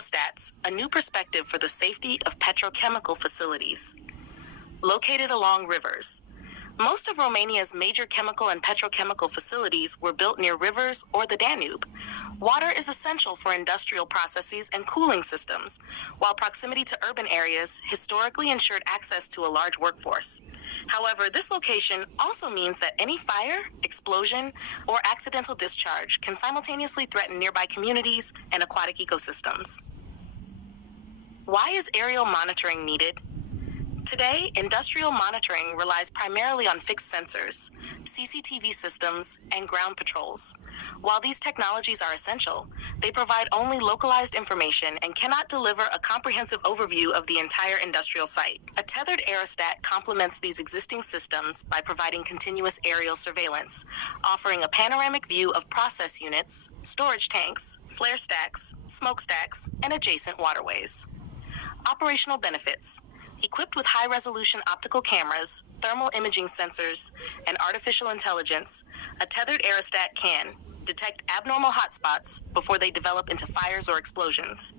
Aerostats, a new perspective for the safety of petrochemical facilities. Located along rivers. Most of Romania's major chemical and petrochemical facilities were built near rivers or the Danube. Water is essential for industrial processes and cooling systems, while proximity to urban areas historically ensured access to a large workforce. However, this location also means that any fire, explosion, or accidental discharge can simultaneously threaten nearby communities and aquatic ecosystems. Why is aerial monitoring needed? Today, industrial monitoring relies primarily on fixed sensors, CCTV systems, and ground patrols. While these technologies are essential, they provide only localized information and cannot deliver a comprehensive overview of the entire industrial site. A tethered aerostat complements these existing systems by providing continuous aerial surveillance, offering a panoramic view of process units, storage tanks, flare stacks, smokestacks, and adjacent waterways. Operational benefits. Equipped with high-resolution optical cameras, thermal imaging sensors, and artificial intelligence, a tethered aerostat can detect abnormal hotspots before they develop into fires or explosions,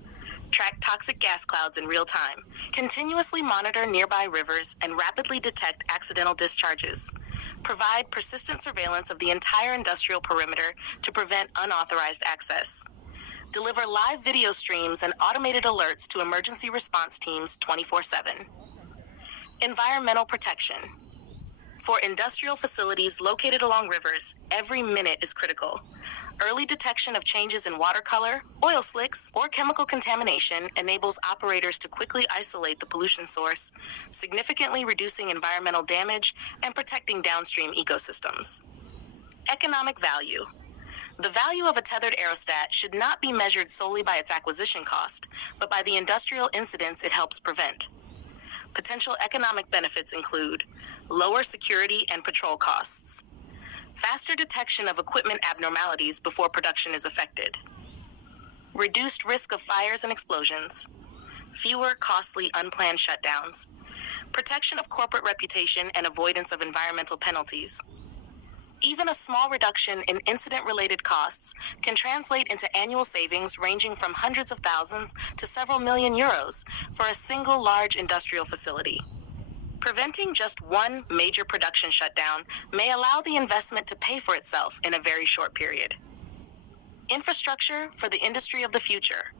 track toxic gas clouds in real time, continuously monitor nearby rivers, and rapidly detect accidental discharges, provide persistent surveillance of the entire industrial perimeter to prevent unauthorized access, deliver live video streams and automated alerts to emergency response teams 24/7. Environmental protection. For industrial facilities located along rivers, every minute is critical. Early detection of changes in water color, oil slicks, or chemical contamination enables operators to quickly isolate the pollution source, significantly reducing environmental damage and protecting downstream ecosystems. Economic value. The value of a tethered aerostat should not be measured solely by its acquisition cost, but by the industrial incidents it helps prevent. Potential economic benefits include lower security and patrol costs, faster detection of equipment abnormalities before production is affected, reduced risk of fires and explosions, fewer costly unplanned shutdowns, protection of corporate reputation and avoidance of environmental penalties. Even a small reduction in incident-related costs can translate into annual savings ranging from hundreds of thousands to several million euros for a single large industrial facility. Preventing just one major production shutdown may allow the investment to pay for itself in a very short period. Infrastructure for the industry of the future.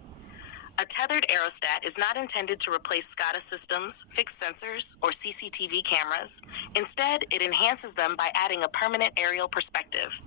A tethered aerostat is not intended to replace SCADA systems, fixed sensors, or CCTV cameras. Instead, it enhances them by adding a permanent aerial perspective.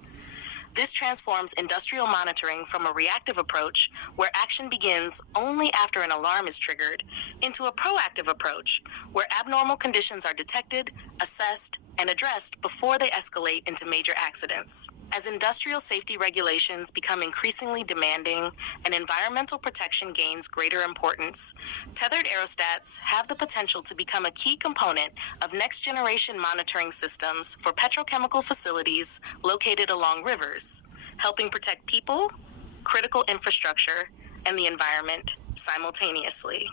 This transforms industrial monitoring from a reactive approach, where action begins only after an alarm is triggered, into a proactive approach, where abnormal conditions are detected, assessed, and addressed before they escalate into major accidents. As industrial safety regulations become increasingly demanding and environmental protection gains greater importance, tethered aerostats have the potential to become a key component of next-generation monitoring systems for petrochemical facilities located along rivers, helping protect people, critical infrastructure, and the environment simultaneously.